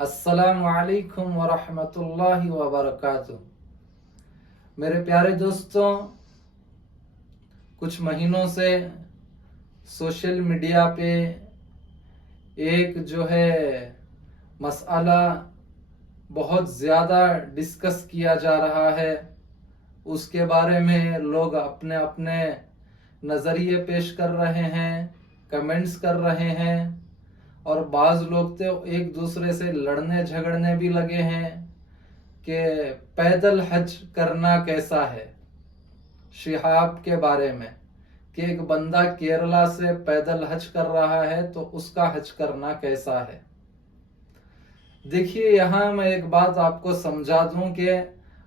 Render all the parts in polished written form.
अस्सलाम वालेकुम वरहमतुल्लाहि वबरकातुह। मेरे प्यारे दोस्तों, कुछ महीनों से सोशल मीडिया पे एक जो है मसला बहुत ज़्यादा डिस्कस किया जा रहा है। उसके बारे में लोग अपने अपने नज़रिए पेश कर रहे हैं, कमेंट्स कर रहे हैं, और बाज़ लोग तो एक दूसरे से लड़ने झगड़ने भी लगे हैं कि पैदल हज करना कैसा है। शिहाब के बारे में कि एक बंदा केरला से पैदल हज कर रहा है तो उसका हज करना कैसा है। देखिए, यहाँ मैं एक बात आपको समझा दूं कि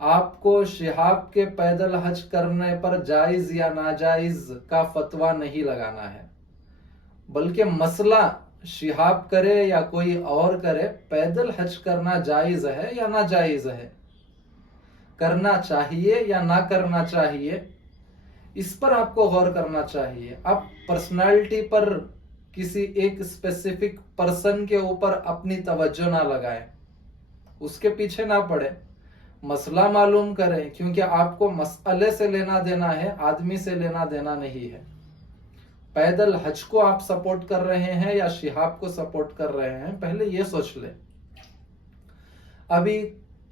आपको शिहाब के पैदल हज करने पर जायज या नाजायज का फतवा नहीं लगाना है, बल्कि मसला शिहाब करे या कोई और करे, पैदल हज करना जायज है या नाजायज है, करना चाहिए या ना करना चाहिए, इस पर आपको गौर करना चाहिए। आप पर्सनालिटी पर, किसी एक स्पेसिफिक पर्सन के ऊपर अपनी तवज्जो ना लगाएं, उसके पीछे ना पड़े, मसला मालूम करें, क्योंकि आपको मसले से लेना देना है, आदमी से लेना देना नहीं है। पैदल हज को आप सपोर्ट कर रहे हैं या शिहाब को सपोर्ट कर रहे हैं, पहले ये सोच ले। अभी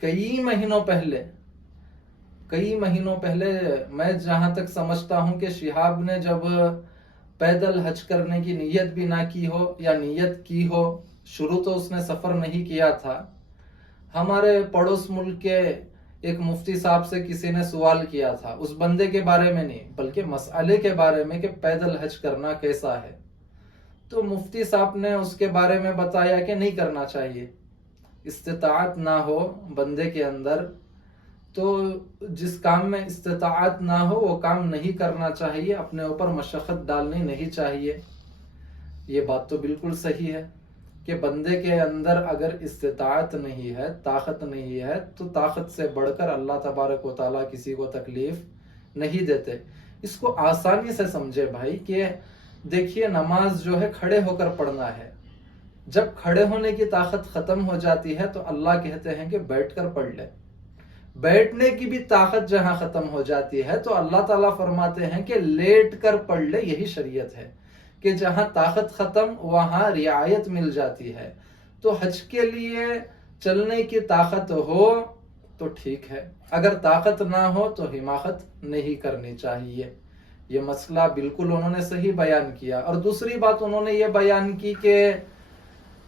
कई महीनों पहले मैं जहां तक समझता हूं कि शिहाब ने जब पैदल हज करने की नीयत भी ना की हो या नीयत की हो, शुरू तो उसने सफर नहीं किया था। हमारे पड़ोस मुल्क के एक मुफ्ती साहब से किसी ने सवाल किया था, उस बंदे के बारे में नहीं बल्कि मसले के बारे में कि पैदल हज करना कैसा है। तो मुफ्ती साहब ने उसके बारे में बताया कि नहीं करना चाहिए, इस्तिताअत ना हो बंदे के अंदर तो जिस काम में इस्तिताअत ना हो वो काम नहीं करना चाहिए, अपने ऊपर मशक्कत डालनी नहीं चाहिए। ये बात तो बिल्कुल सही है कि बंदे के अंदर अगर इस्तिताअत नहीं है, ताकत नहीं है, तो ताकत से बढ़कर अल्लाह तबारक व तआला किसी को तकलीफ नहीं देते। इसको आसानी से समझे भाई कि देखिए, नमाज जो है खड़े होकर पढ़ना है। जब खड़े होने की ताकत खत्म हो जाती है तो अल्लाह कहते हैं कि बैठकर पढ़ ले। बैठने की भी ताकत जहां खत्म हो जाती है तो अल्लाह ताला फरमाते हैं कि लेट कर पढ़ ले। यही शरीयत है कि जहां ताकत खत्म वहां रियायत मिल जाती है। तो हज के लिए चलने की ताकत हो तो ठीक है, अगर ताकत ना हो तो हिमाकत नहीं करनी चाहिए। ये मसला बिल्कुल उन्होंने सही बयान किया। और दूसरी बात उन्होंने ये बयान की कि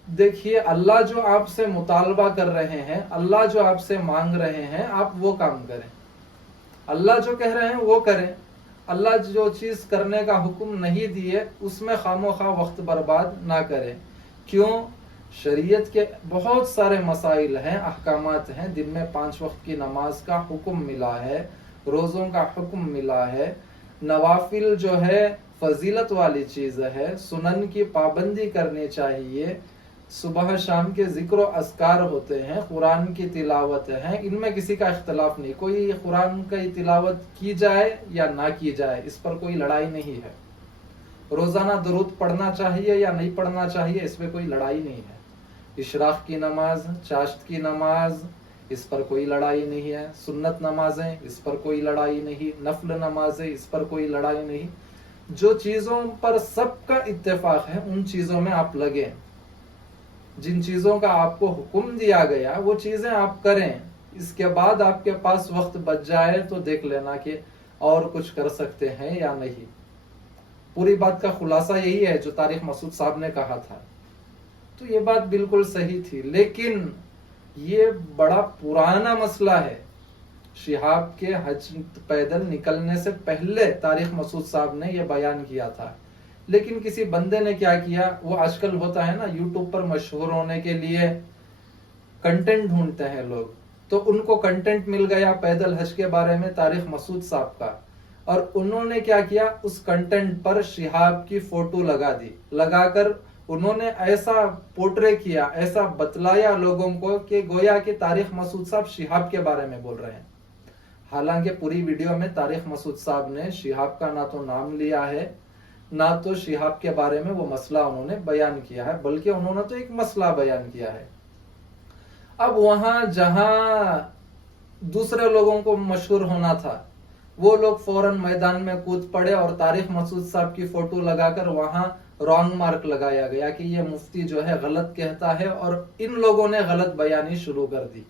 देखिए, अल्लाह जो आपसे मुतालबा कर रहे हैं, अल्लाह जो आपसे मांग रहे हैं, आप वो काम करें। अल्लाह जो कह रहे हैं वो करें। अल्लाह जो चीज करने का हुक्म नहीं दिए उसमें खामोखा वक्त बर्बाद ना करें। क्यों? शरीयत के बहुत सारे मसाइल हैं, अहकामात हैं। दिन में 5 वक्त की नमाज का हुक्म मिला है, रोजों का हुक्म मिला है, नवाफिल जो है फजीलत वाली चीज है, सुनन की पाबंदी करनी चाहिए, सुबह शाम के जिक्र अस्कार होते हैं, कुरान की तिलावत है, इनमें किसी का इख्तलाफ नहीं। कोई कुरान की तिलावत की जाए या ना की जाए, इस पर कोई लड़ाई नहीं है। रोजाना दरूद पढ़ना चाहिए या नहीं पढ़ना चाहिए, इस पर कोई लड़ाई नहीं है। इशराक की नमाज, चाश्त की नमाज, इस पर कोई लड़ाई नहीं है। सुन्नत नमाजें, इस पर कोई लड़ाई नहीं। नफल नमाजें, इस पर कोई लड़ाई नहीं। जो चीजों पर सबका इत्तेफाक है उन चीजों में आप लगे। जिन चीजों का आपको हुक्म दिया गया वो चीजें आप करें। इसके बाद आपके पास वक्त बच जाए तो देख लेना कि और कुछ कर सकते हैं या नहीं। पूरी बात का खुलासा यही है जो तारिक मसूद साहब ने कहा था। तो ये बात बिल्कुल सही थी, लेकिन ये बड़ा पुराना मसला है। शिहाब के हज पैदल निकलने से पहले तारिक मसूद साहब ने यह बयान किया था। लेकिन किसी बंदे ने क्या किया, वो आजकल होता है ना, यूट्यूब पर मशहूर होने के लिए कंटेंट ढूंढते हैं लोग, तो उनको कंटेंट मिल गया पैदल हज के बारे में तारिक मसूद साहब का, और उन्होंने क्या किया, उस कंटेंट पर शिहाब की फोटो लगा दी। लगाकर उन्होंने ऐसा पोर्ट्रे किया, ऐसा बतलाया लोगों को कि गोया कि तारिक मसूद साहब शिहाब के बारे में बोल रहे हैं। हालांकि पूरी वीडियो में तारिक मसूद साहब ने शिहाब का ना तो नाम लिया है, ना तो शिहाब के बारे में वो मसला उन्होंने बयान किया है, बल्कि उन्होंने तो एक मसला बयान किया है। अब वहां जहां दूसरे लोगों को मशहूर होना था, वो लोग फौरन मैदान में कूद पड़े और तारिक मसूद साहब की फोटो लगाकर वहां रॉन्ग मार्क लगाया गया कि ये मुफ्ती जो है गलत कहता है, और इन लोगों ने गलत बयानी शुरू कर दी।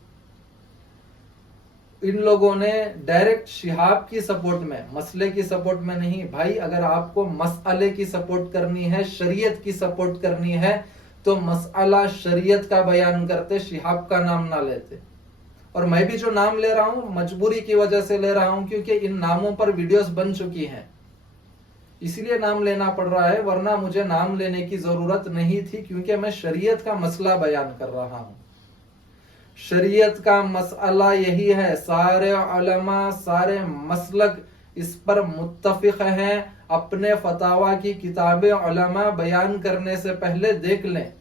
इन लोगों ने डायरेक्ट शिहाब की सपोर्ट में, मसले की सपोर्ट में नहीं। भाई अगर आपको मसले की सपोर्ट करनी है, शरीयत की सपोर्ट करनी है, तो मसला शरीयत का बयान करते, शिहाब का नाम ना लेते। और मैं भी जो नाम ले रहा हूं मजबूरी की वजह से ले रहा हूं, क्योंकि इन नामों पर वीडियोस बन चुकी हैं, इसलिए नाम लेना पड़ रहा है, वरना मुझे नाम लेने की जरूरत नहीं थी, क्योंकि मैं शरीयत का मसला बयान कर रहा हूं। शरीयत का मसला यही है, सारे उलमा, सारे मसलक इस पर मुत्तफिक हैं। अपने फतावा की किताबें उलमा बयान करने से पहले देख लें।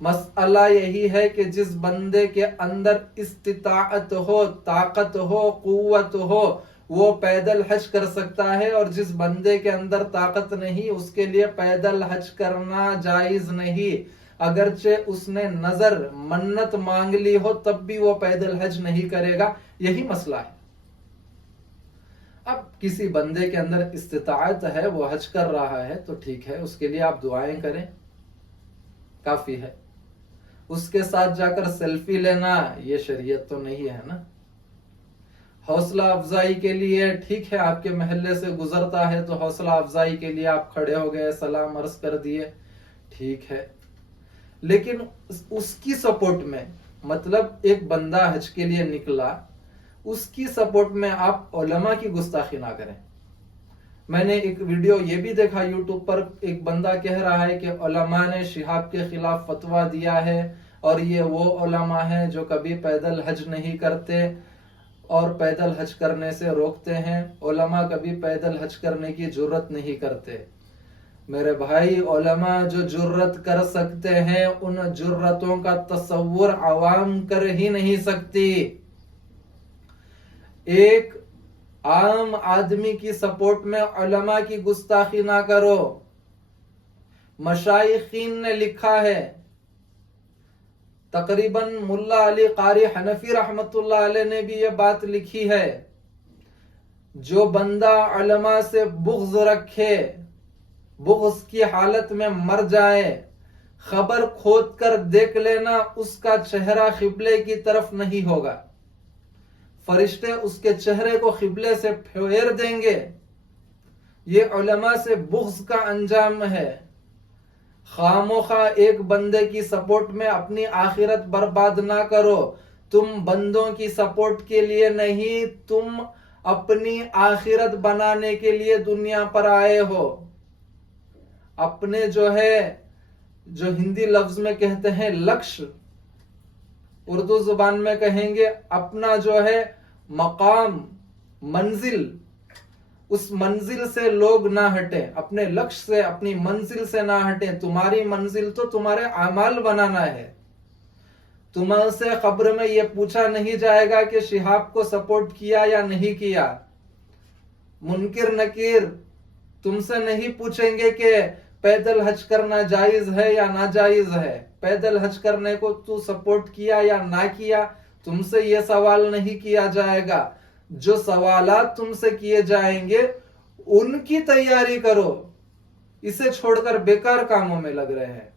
मसला यही है कि जिस बंदे के अंदर इस्तिताअत हो, ताकत हो, कुव्वत हो, वो पैदल हज कर सकता है, और जिस बंदे के अंदर ताकत नहीं, उसके लिए पैदल हज करना जायज नहीं। अगरचे उसने नजर मन्नत मांग ली हो तब भी वो पैदल हज नहीं करेगा। यही मसला है। अब किसी बंदे के अंदर इस्तिताअत है, वो हज कर रहा है, तो ठीक है, उसके लिए आप दुआएं करें, काफी है। उसके साथ जाकर सेल्फी लेना ये शरीयत तो नहीं है ना। हौसला अफजाई के लिए ठीक है, आपके महल्ले से गुजरता है तो हौसला अफजाई के लिए आप खड़े हो गए, सलाम अर्ज कर दिए, ठीक है। लेकिन उसकी सपोर्ट में, मतलब एक बंदा हज के लिए निकला, उसकी सपोर्ट में आप उलमा की गुस्ताखी ना करें। मैंने एक वीडियो ये भी देखा यूट्यूब पर, एक बंदा कह रहा है कि उलमा ने शिहाब के खिलाफ फतवा दिया है, और ये वो उलमा है जो कभी पैदल हज नहीं करते और पैदल हज करने से रोकते हैं। उलमा कभी पैदल हज करने की जुर्रत नहीं करते। मेरे भाई, उलमा जो जुर्रत कर सकते हैं, उन जुर्रतों का तसव्वुर आवाम कर ही नहीं सकती। एक आम आदमी की सपोर्ट में उलमा की गुस्ताखी ना करो। मशाइखीन ने लिखा है, तकरीबन मुल्ला अली कारी हनफी रहमतुल्लाह अलैह ने भी ये बात लिखी है, जो बंदा उलमा से बुग़्ज़ रखे, बुग़्ज़ की हालत में मर जाए, खबर खोद कर देख लेना, उसका चेहरा क़िबले की तरफ नहीं होगा। फरिश्ते उसके चेहरे को क़िबले से फेर देंगे। ये उलमा से बुग़्ज़ का अंजाम है। खामोखा एक बंदे की सपोर्ट में अपनी आखिरत बर्बाद ना करो। तुम बंदों की सपोर्ट के लिए नहीं, तुम अपनी आखिरत बनाने के लिए दुनिया पर आए हो। अपने जो हिंदी लफ्ज में कहते हैं लक्ष्य, उर्दू जुबान में कहेंगे अपना जो है मकाम, मंजिल, उस मंजिल से लोग ना हटे, अपने लक्ष्य से, अपनी मंजिल से ना हटे। तुम्हारी मंजिल तो तुम्हारे अमाल बनाना है। तुमसे खबर में यह पूछा नहीं जाएगा कि शिहाब को सपोर्ट किया या नहीं किया। मुनकिर नकीर तुमसे नहीं पूछेंगे कि पैदल हज करना जायज है या नाजायज है, पैदल हज करने को तू सपोर्ट किया या ना किया, तुमसे यह सवाल नहीं किया जाएगा। जो सवालात तुमसे किए जाएंगे उनकी तैयारी करो, इसे छोड़कर बेकार कामों में लग रहे हैं।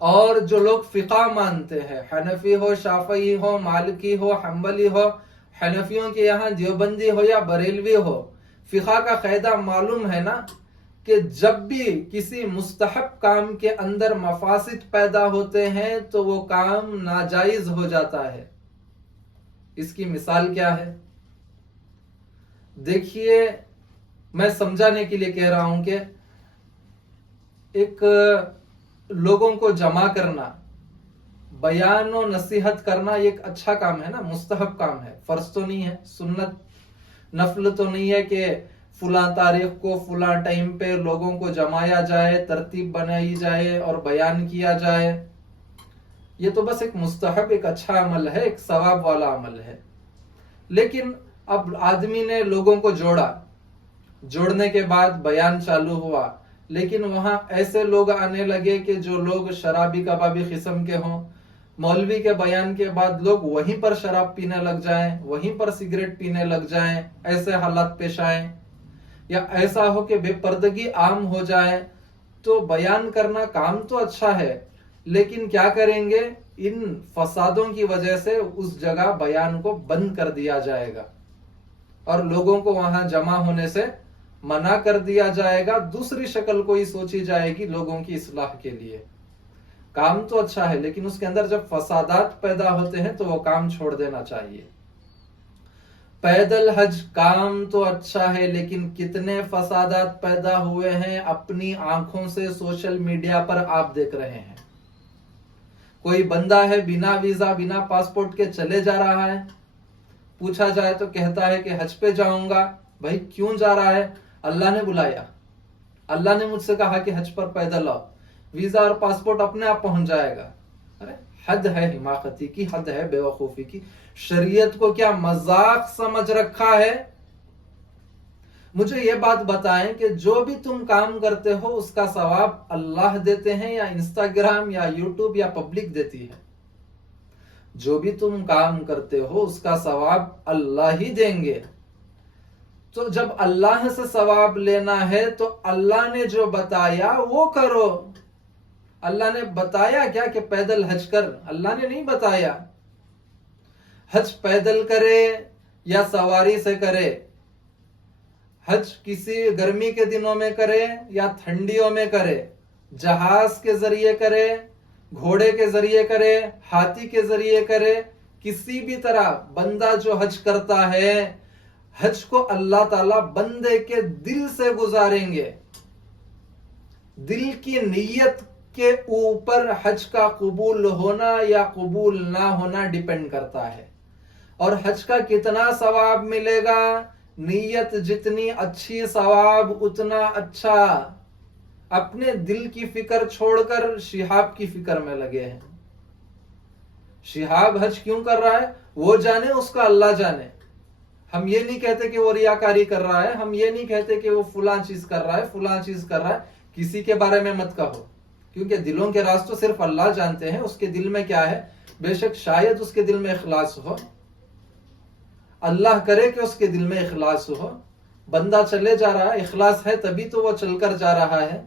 और जो लोग फिका मानते हैं, हनफी हो, शाफई हो, मालिकी हो, हम्बली हो, हनफियों के यहाँ देवबंदी हो या बरेलवी हो, फिका का कायदा मालूम है ना कि जब भी किसी मुस्तहब काम के अंदर मफासिद पैदा होते हैं तो वो काम नाजायज हो जाता है। इसकी मिसाल क्या है? देखिए, मैं समझाने के लिए कह रहा हूं कि एक लोगों को जमा करना, बयान और नसीहत करना एक अच्छा काम है ना, मुस्तहब काम है, फर्ज तो नहीं है, सुन्नत नफल तो नहीं है कि फुला तारीख को फुला टाइम पे लोगों को जमाया जाए, तरतीब बनाई जाए और बयान किया जाए। ये तो बस एक मुस्तहब, एक अच्छा अमल है, एक सवाब वाला अमल है। लेकिन अब आदमी ने लोगों को जोड़ा, जोड़ने के बाद बयान चालू हुआ, लेकिन वहां ऐसे लोग आने लगे कि जो लोग शराबी कबाबी किस्म के हों, मौलवी के बयान के बाद लोग वहीं पर शराब पीने लग जाएं, वहीं पर सिगरेट पीने लग जाएं, ऐसे हालात पेश आए, या ऐसा हो कि बेपर्दगी आम हो जाए, तो बयान करना काम तो अच्छा है, लेकिन क्या करेंगे, इन फसादों की वजह से उस जगह बयान को बंद कर दिया जाएगा और लोगों को वहां जमा होने से मना कर दिया जाएगा, दूसरी शक्ल कोई सोची जाएगी लोगों की इस्लाह के लिए। काम तो अच्छा है, लेकिन उसके अंदर जब फसादात पैदा होते हैं तो वो काम छोड़ देना चाहिए। पैदल हज काम तो अच्छा है, लेकिन कितने फसादात पैदा हुए हैं अपनी आंखों से सोशल मीडिया पर आप देख रहे हैं। कोई बंदा है बिना वीजा बिना पासपोर्ट के चले जा रहा है, पूछा जाए तो कहता है कि हज पे जाऊंगा। भाई क्यों जा रहा है? अल्लाह ने बुलाया, अल्लाह ने मुझसे कहा कि हज पर पैदल आओ, वीजा और पासपोर्ट अपने आप पहुंच जाएगा। अरे हद है हिमाकती की, हद है बेवकूफी की। शरीयत को क्या मजाक समझ रखा है? मुझे ये बात बताएं कि जो भी तुम काम करते हो उसका सवाब अल्लाह देते हैं या इंस्टाग्राम या यूट्यूब या पब्लिक देती है? जो भी तुम काम करते हो उसका सवाब अल्लाह ही देंगे। तो जब अल्लाह से सवाब लेना है तो अल्लाह ने जो बताया वो करो। अल्लाह ने बताया क्या कि पैदल हज कर? अल्लाह ने नहीं बताया। हज पैदल करे या सवारी से करे, हज किसी गर्मी के दिनों में करे या ठंडियों में करे, जहाज के जरिए करे, घोड़े के जरिए करे, हाथी के जरिए करे, किसी भी तरह बंदा जो हज करता है, हज को अल्लाह ताला बंदे के दिल से गुजारेंगे। दिल की नीयत के ऊपर हज का कबूल होना या कबूल ना होना डिपेंड करता है। और हज का कितना सवाब मिलेगा? नीयत जितनी अच्छी सवाब उतना अच्छा। अपने दिल की फिक्र छोड़कर शिहाब की फिक्र में लगे हैं। शिहाब हज क्यों कर रहा है वो जाने, उसका अल्लाह जाने। हम ये नहीं कहते कि वो रियाकारी कर रहा है, हम ये नहीं कहते कि वो फुला चीज कर रहा है, फुला चीज कर रहा है। किसी के बारे में मत कहो, क्योंकि दिलों के राज तो सिर्फ अल्लाह जानते हैं। उसके दिल में क्या है, बेशक शायद उसके दिल में इखलास हो, अल्लाह करे कि उसके दिल में इखलास हो। बंदा चले जा रहा है, इखलास है तभी तो वो चलकर जा रहा है।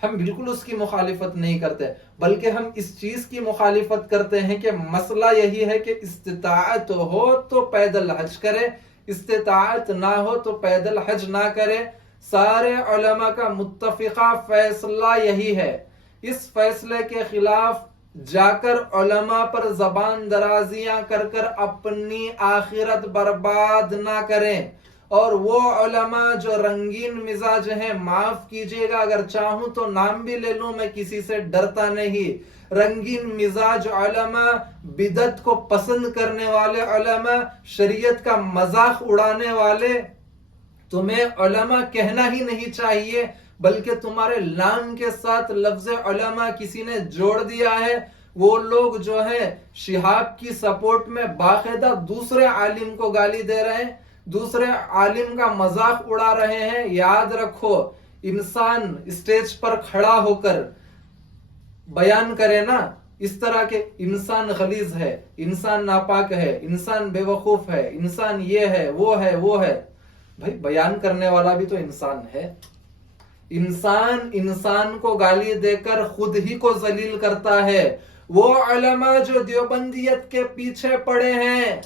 हम बिल्कुल उसकी मुखालिफत नहीं करते, बल्कि हम इस चीज की मुखालिफत करते हैं कि मसला यही है कि इस्तिताअत हो तो पैदल हज करे, इस्तिताअत ना हो तो पैदल हज ना करे। सारे उलमा का मुत्तफिका फैसला यही है। इस फैसले के खिलाफ जाकर उलमा पर जबान दराजियां कर कर अपनी आखिरत बर्बाद ना करें। और वो उलमा जो रंगीन मिजाज हैं, माफ कीजिएगा अगर चाहूं तो नाम भी ले लूं, मैं किसी से डरता नहीं। रंगीन मिजाज उलमा, बिदत को पसंद करने वाले उलमा, शरीयत का मजाक उड़ाने वाले, तुम्हें उलमा कहना ही नहीं चाहिए, बल्कि तुम्हारे नाम के साथ लफ्ज उलमा किसी ने जोड़ दिया है। वो लोग जो है शिहाब की सपोर्ट में बाकायदा दूसरे आलिम को गाली दे रहे हैं, दूसरे आलिम का मजाक उड़ा रहे हैं। याद रखो, इंसान स्टेज पर खड़ा होकर बयान करे ना, इस तरह के इंसान गलीज है, इंसान नापाक है, इंसान बेवकूफ है, इंसान ये है वो है वो है। भाई बयान करने वाला भी तो इंसान है। इंसान इंसान को गाली देकर खुद ही को जलील करता है। वो उलमा जो देवबंदियत के पीछे पड़े हैं,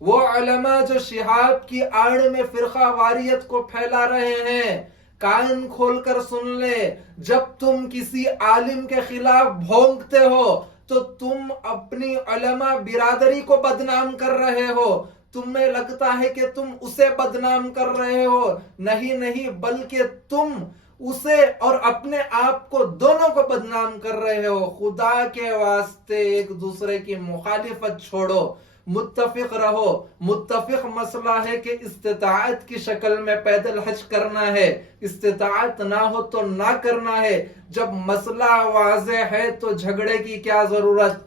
वो उलमा जो शिहाब की आड़ में फिरका वारियत को फैला रहे हैं, कान खोलकर सुन ले। जब तुम किसी आलिम के खिलाफ भौंकते हो तो तुम अपनी उलमा बिरादरी को बदनाम कर रहे हो। तुम्हें लगता है कि तुम उसे बदनाम कर रहे हो, नहीं नहीं, बल्कि तुम उसे और अपने आप को दोनों को बदनाम कर रहे हो। खुदा के वास्ते एक दूसरे की मुखालिफत छोड़ो, मुत्तफिक रहो। मुत्तफिक मसला है कि इस्तिताअत की शक्ल में पैदल हज करना है, इस्तिताअत ना हो तो ना करना है। जब मसला वाज़ेह है तो झगड़े की क्या जरूरत।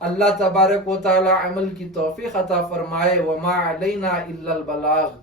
अल्लाह तबारक व तआला अमल की तौफीक अता फरमाए। वमा अलैना इल्लल बलाग।